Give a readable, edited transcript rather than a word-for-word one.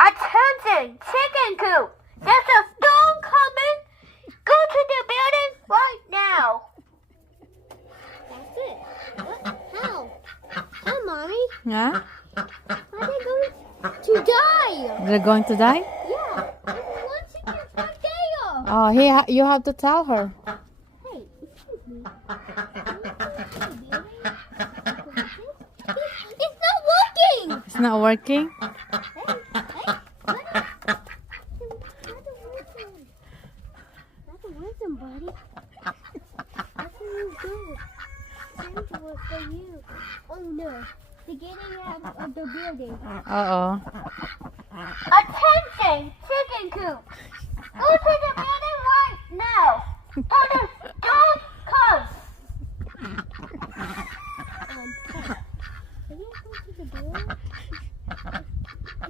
Attention, chicken coop! There's a storm coming! Go to the building right now! That's it. What? How? How, Mommy? Yeah? Are they going to die? They're going to die? Yeah. There's one chicken right there. Oh, you have to tell her. Hey, excuse me. It's not working. It's not working? Buddy. That's good. Time to work for you. Oh no. They're getting out of the building. Uh-oh. Attention, chicken coop! Go to the building right now! Or the storm comes!